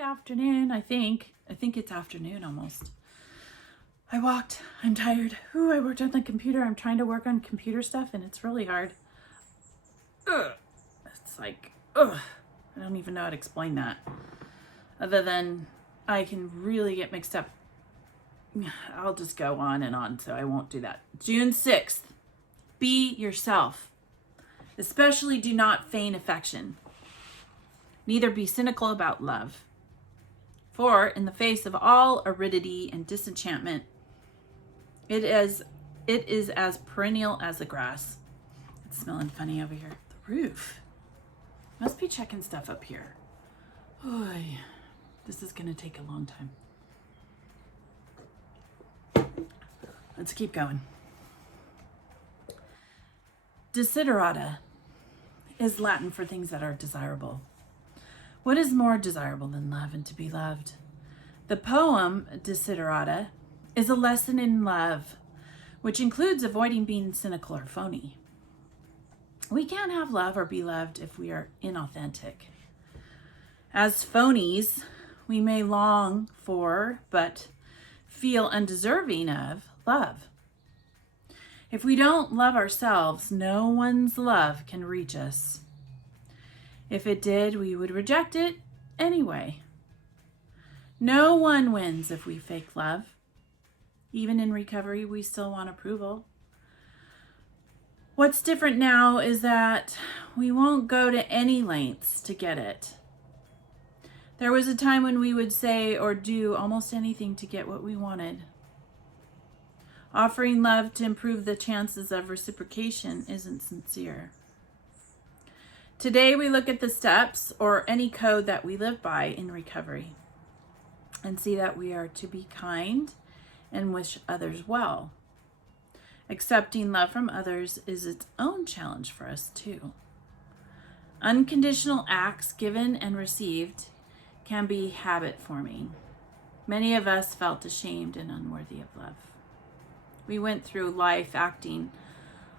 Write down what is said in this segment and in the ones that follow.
afternoon, I think. I think it's afternoon almost. I walked. I'm tired. Ooh, I worked on the computer. I'm trying to work on computer stuff and it's really hard. Ugh. It's like, ugh. I don't even know how to explain that. Other than I can really get mixed up. I'll just go on and on, so I won't do that. June 6th. Be yourself. Especially do not feign affection. Neither be cynical about love. For in the face of all aridity and disenchantment, it is as perennial as the grass. It's smelling funny over here. The roof. Must be checking stuff up here. Oy. This is going to take a long time. Let's keep going. Desiderata is Latin for things that are desirable. What is more desirable than love and to be loved? The poem Desiderata is a lesson in love, which includes avoiding being cynical or phony. We can't have love or be loved if we are inauthentic. As phonies, we may long for, but feel undeserving of, love. If we don't love ourselves, no one's love can reach us. If it did, we would reject it anyway. No one wins if we fake love. Even in recovery, we still want approval. What's different now is that we won't go to any lengths to get it. There was a time when we would say or do almost anything to get what we wanted. Offering love to improve the chances of reciprocation isn't sincere. Today we look at the steps or any code that we live by in recovery and see that we are to be kind and wish others well. Accepting love from others is its own challenge for us too. Unconditional acts given and received can be habit forming. Many of us felt ashamed and unworthy of love. We went through life acting,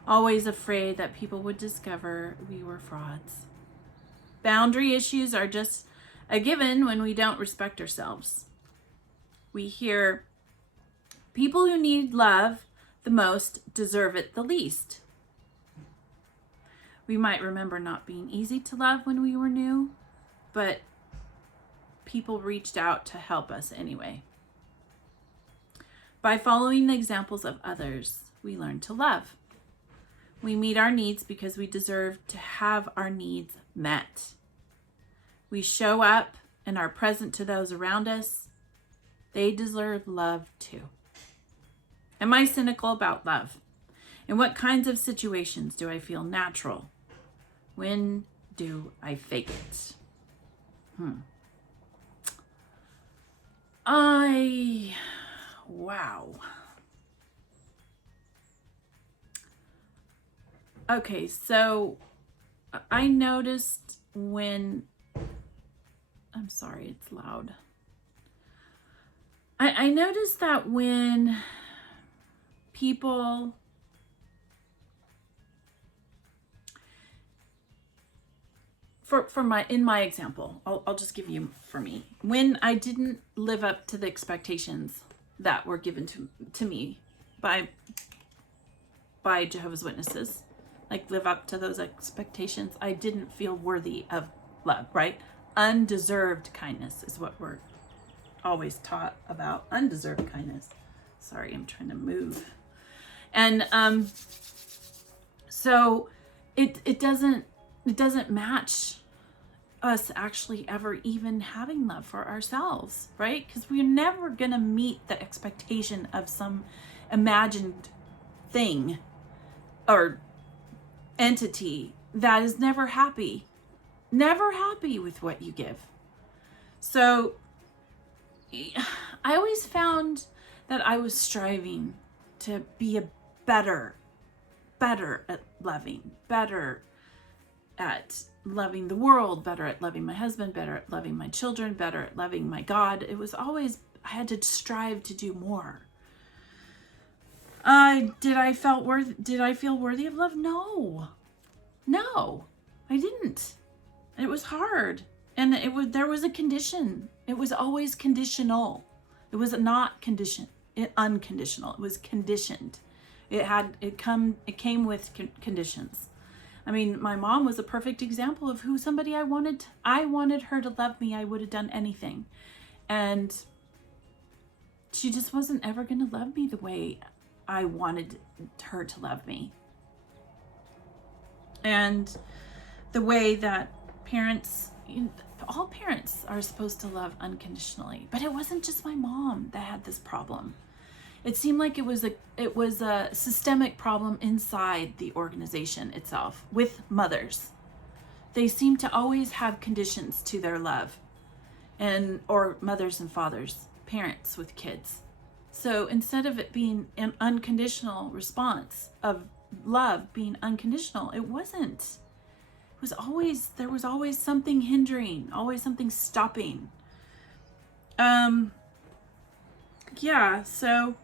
always afraid that people would discover we were frauds. Boundary issues are just a given when we don't respect ourselves. We hear people who need love the most deserve it the least. We might remember not being easy to love when we were new, but people reached out to help us anyway. By following the examples of others, we learn to love. We meet our needs because we deserve to have our needs met. We show up and are present to those around us. They deserve love too. Am I cynical about love? In what kinds of situations do I feel natural? When do I fake it? Wow. Okay, so I noticed when, I'm sorry, it's loud. I noticed that when people in my example, I'll just give you for me. When I didn't live up to the expectations that were given to me by Jehovah's Witnesses, like live up to those expectations, I didn't feel worthy of love, right? Undeserved kindness is what we're always taught about. Undeserved kindness. Sorry, I'm trying to move. And so it doesn't match us actually ever even having love for ourselves, right? Because we're never gonna meet the expectation of some imagined thing or entity that is never happy with what you give. So I always found that I was striving to be a better at loving, better at loving the world, better at loving my husband, better at loving my children, better at loving my God. It was always, I had to strive to do more. Did I feel worthy of love? No, I didn't. It was hard. And there was a condition It was always conditional. It was not unconditional. It was conditioned. It came with conditions. I mean, my mom was a perfect example of who somebody I wanted her to love me. I would have done anything. And she just wasn't ever going to love me the way I wanted her to love me. And the way that all parents are supposed to love unconditionally. But it wasn't just my mom that had this problem. It seemed like it was a systemic problem inside the organization itself with mothers. They seem to always have conditions to their love, or mothers and fathers, parents with kids. So instead of it being an unconditional response of love being unconditional, it wasn't. There was always something hindering, always something stopping. So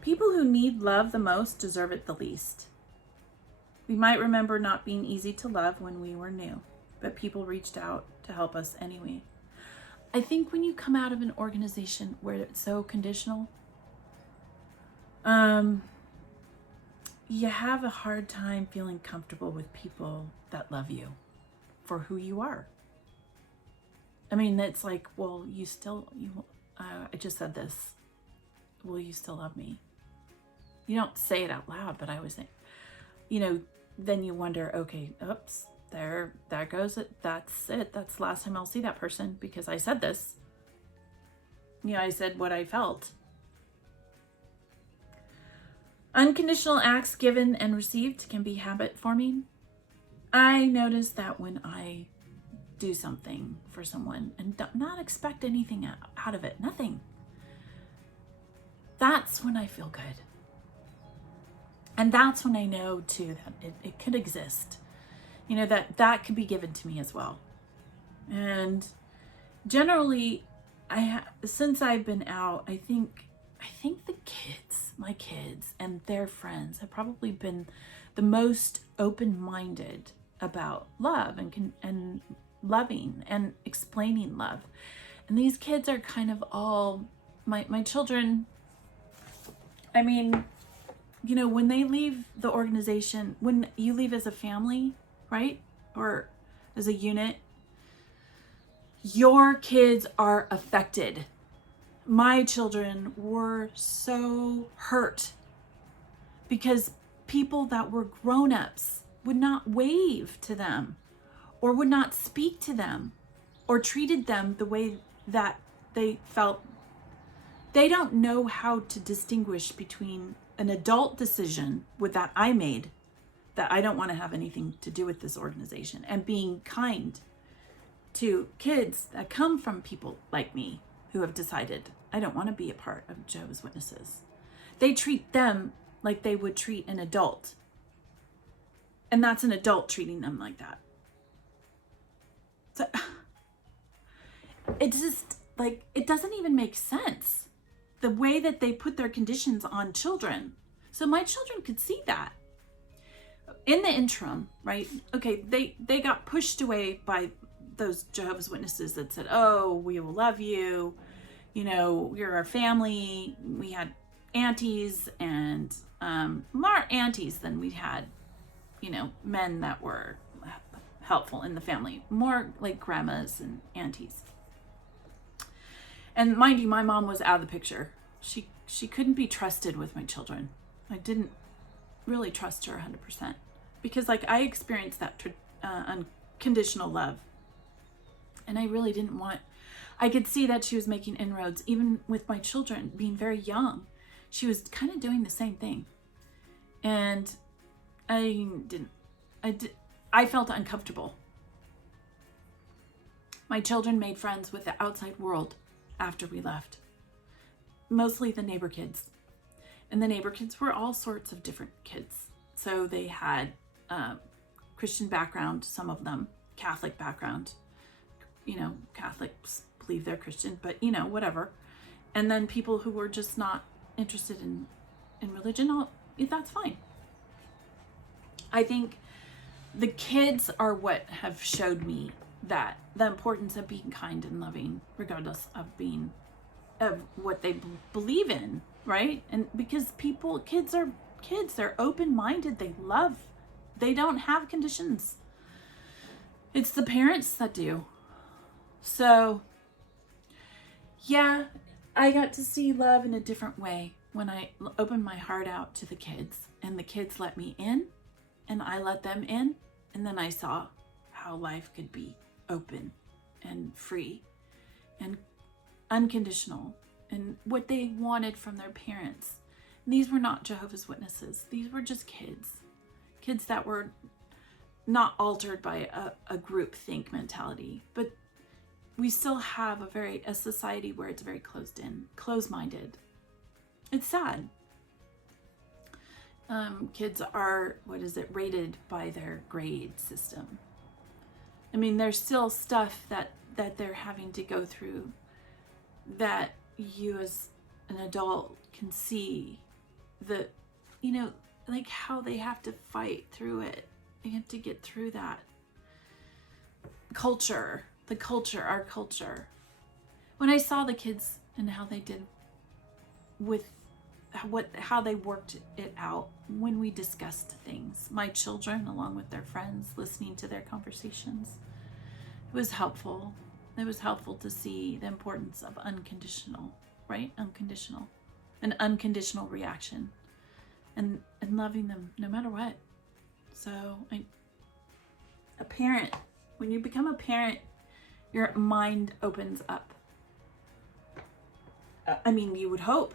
people who need love the most deserve it the least. We might remember not being easy to love when we were new, but people reached out to help us anyway. I think when you come out of an organization where it's so conditional, you have a hard time feeling comfortable with people that love you for who you are. I mean, it's like, well, I just said this. Will you still love me? You don't say it out loud, but I was saying, then you wonder, okay, oops, there goes it. That's it. That's the last time I'll see that person because I said this. I said what I felt. Unconditional acts given and received can be habit forming. I notice that when I do something for someone and not expect anything out of it, nothing, that's when I feel good. And that's when I know too that it could exist, that could be given to me as well. And generally, since I've been out, I think my kids and their friends have probably been the most open-minded about love and loving and explaining love. And these kids are kind of all, my children, I mean, when they leave the organization, when you leave as a family, right? Or as a unit, your kids are affected. My children were so hurt because people that were grown-ups would not wave to them or would not speak to them or treated them the way that they felt. They don't know how to distinguish between an adult decision that I made, that I don't want to have anything to do with this organization, and being kind to kids that come from people like me who have decided I don't want to be a part of Jehovah's Witnesses. They treat them like they would treat an adult. And that's an adult treating them like that. So it's just like, it doesn't even make sense. The way that they put their conditions on children. So my children could see that. In the interim, right? Okay, they got pushed away by those Jehovah's Witnesses that said, oh, we will love you. You're our family. We had aunties and more aunties than we had, men that were helpful in the family. More like grandmas and aunties. And mind you, my mom was out of the picture. She couldn't be trusted with my children. I didn't really trust her 100% because I experienced that unconditional love. And I really didn't want, I could see that she was making inroads, even with my children being very young. She was kind of doing the same thing. And I felt uncomfortable. My children made friends with the outside world after we left. Mostly the neighbor kids. And the neighbor kids were all sorts of different kids. So they had Christian background, some of them, Catholic background. Catholics believe they're Christian, but whatever. And then people who were just not interested in religion, that's fine. I think the kids are what have showed me that, the importance of being kind and loving, regardless of what they believe in, right? And because kids are kids, they're open-minded, they don't have conditions. It's the parents that do. So yeah, I got to see love in a different way when I opened my heart out to the kids, and the kids let me in and I let them in, and then I saw how life could be open and free and unconditional, and what they wanted from their parents. And these were not Jehovah's Witnesses. These were just kids that were not altered by a group think mentality, but we still have a society where it's very closed-minded. It's sad. Kids are, rated by their grade system. I mean, there's still stuff that they're having to go through that you as an adult can see, like how they have to fight through it. They have to get through that our culture. When I saw the kids and how they did with how they worked it out when we discussed things, my children along with their friends, listening to their conversations, it was helpful. It was helpful to see the importance of unconditional, right? Unconditional, an unconditional reaction, and loving them no matter what. So a parent, when you become a parent, your mind opens up. I mean, you would hope,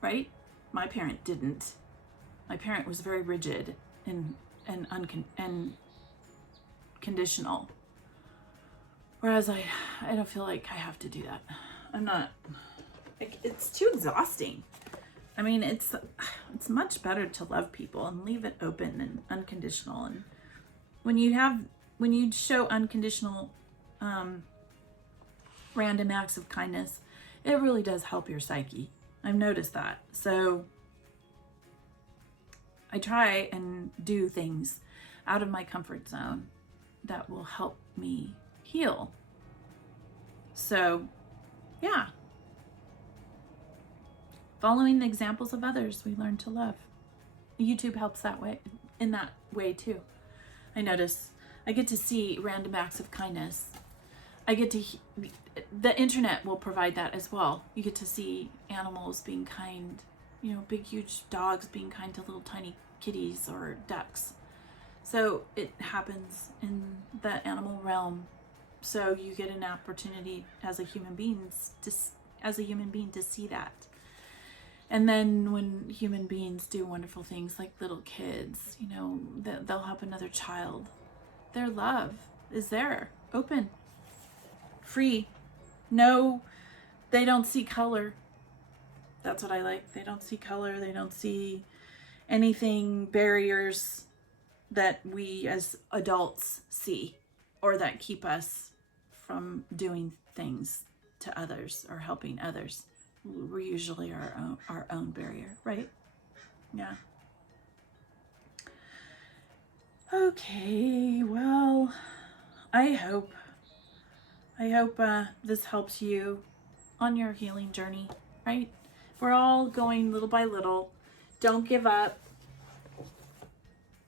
right? My parent didn't. My parent was very rigid and conditional. Whereas I don't feel like I have to do that. I'm not. It's too exhausting. I mean, it's much better to love people and leave it open and unconditional. And when you show unconditional, random acts of kindness, it really does help your psyche. I've noticed that. So I try and do things out of my comfort zone that will help me heal. So yeah, following the examples of others, we learn to love. YouTube helps in that way too. I notice I get to see random acts of kindness. The internet will provide that as well. You get to see animals being kind, big, huge dogs being kind to little tiny kitties or ducks. So it happens in the animal realm. So you get an opportunity as a human being to see that. And then when human beings do wonderful things like little kids, they'll help another child. Their love is there, open, free. No, they don't see color. That's what I like. They don't see color. They don't see anything, barriers that we as adults see, or that keep us from doing things to others or helping others. We're usually our own barrier, right? Yeah. Okay, well, I hope this helps you on your healing journey, right? We're all going little by little. Don't give up.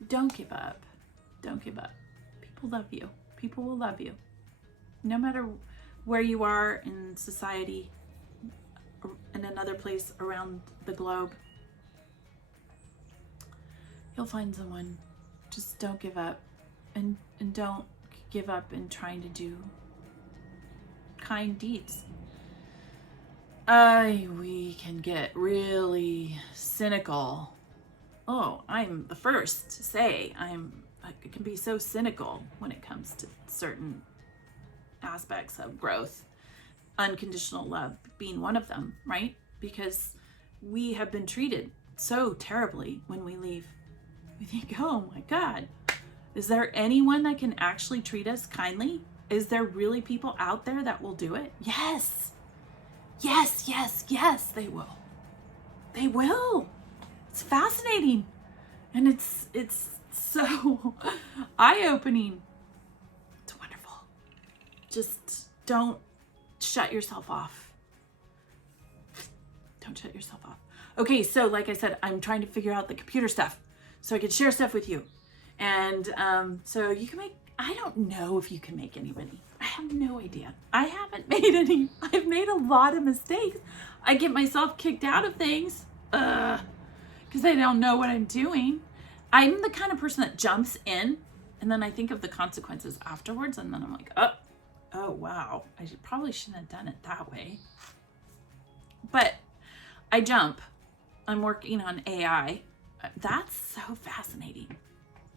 Don't give up. Don't give up. People love you. People will love you. No matter where you are in society, in another place around the globe, you'll find someone. Just don't give up. And don't give up in trying to do kind deeds. We can get really cynical. Oh, I'm the first to say I can be so cynical when it comes to certain aspects of growth. Unconditional love being one of them, right? Because we have been treated so terribly when we leave. We think, oh my God, is there anyone that can actually treat us kindly? Is there really people out there that will do it? Yes. Yes, yes, yes, they will. They will. It's fascinating. And it's so eye-opening. It's wonderful. just don't shut yourself off. Don't shut yourself off. Okay, so like I said, I'm trying to figure out the computer stuff so I can share stuff with you. And so you can make, I don't know if you can make any money. I have no idea. I haven't made any. I've made a lot of mistakes. I get myself kicked out of things because I don't know what I'm doing. I'm the kind of person that jumps in and then I think of the consequences afterwards. And then I'm like, oh wow, probably shouldn't have done it that way. But I jump. I'm working on AI. That's so fascinating.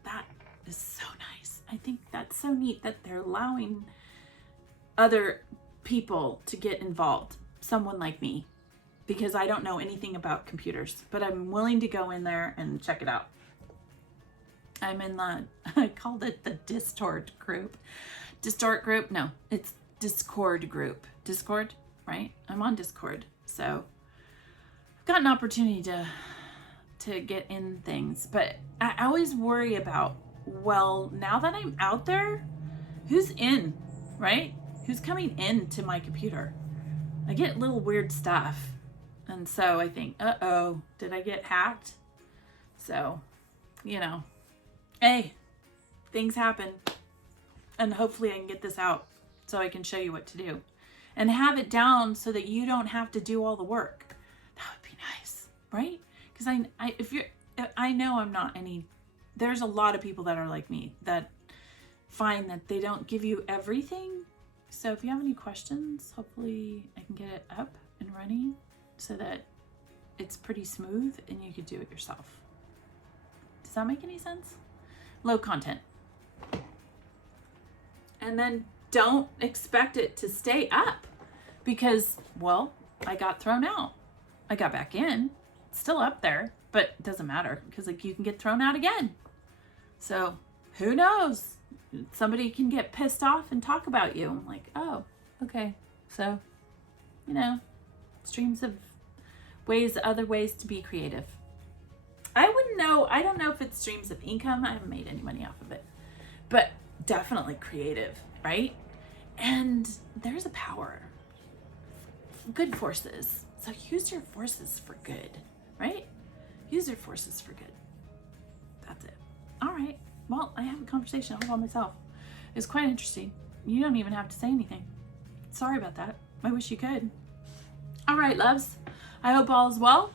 That is so nice. I think that's so neat that they're allowing other people to get involved. Someone like me, because I don't know anything about computers, but I'm willing to go in there and check it out. I'm in I called it the Distort group. Distort group? No, it's Discord group. Discord, right? I'm on Discord. So I've got an opportunity to get in things, but I always worry about, well, now that I'm out there, who's in, right? Who's coming into my computer? I get little weird stuff. And so I think, uh-oh, did I get hacked? So, you know, hey, things happen. And hopefully I can get this out so I can show you what to do. And have it down so that you don't have to do all the work. That would be nice, right? Because I know I'm not there's a lot of people that are like me that find that they don't give you everything. So if you have any questions, hopefully I can get it up and running so that it's pretty smooth and you could do it yourself. Does that make any sense? Low content. And then don't expect it to stay up because, well, I got thrown out. I got back in. It's still up there, but it doesn't matter because like you can get thrown out again. So who knows? Somebody can get pissed off and talk about you. I'm like, oh, okay. So, you know, streams of other ways to be creative. I wouldn't know. I don't know if it's streams of income. I haven't made any money off of it, but definitely creative, right? And there's a power, good forces. So use your forces for good, right? Use your forces for good. That's it. All right. Well, I have a conversation all by myself. It's quite interesting. You don't even have to say anything. Sorry about that. I wish you could. All right, loves. I hope all is well.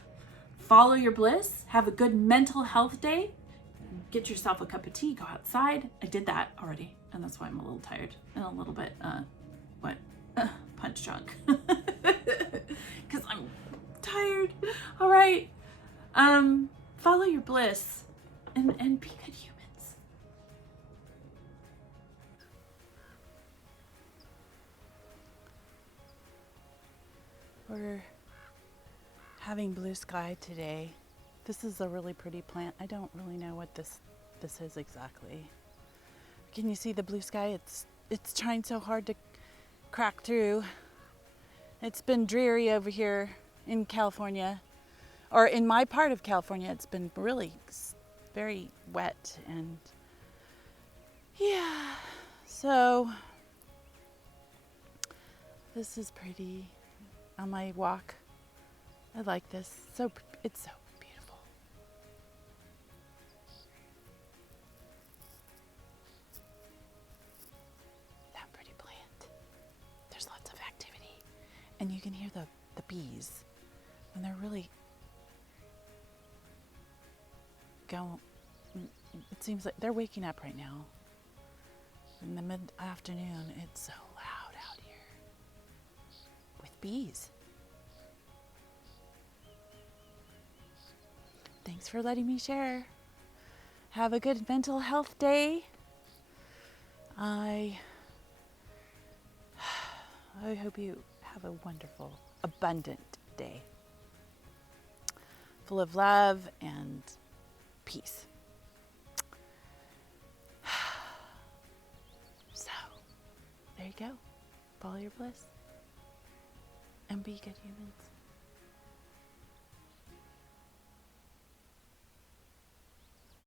Follow your bliss. Have a good mental health day. Get yourself a cup of tea. Go outside. I did that already, and that's why I'm a little tired and a little bit, punch drunk. Because I'm tired. All right. Follow your bliss and be good humans. We're having blue sky today. This is a really pretty plant. I don't really know what this is exactly. Can you see the blue sky? It's trying so hard to crack through. It's been dreary over here in California, or in my part of California. It's been really very wet and yeah. So this is pretty. On my walk, I like this. It's so beautiful. That pretty plant. There's lots of activity, and you can hear the bees, and they're really going. It seems like they're waking up right now. In the mid-afternoon, it's so loud out here with bees. Thanks for letting me share. Have a good mental health day. I hope you have a wonderful, abundant day, full of love and peace. So, there you go. Follow your bliss and be good humans.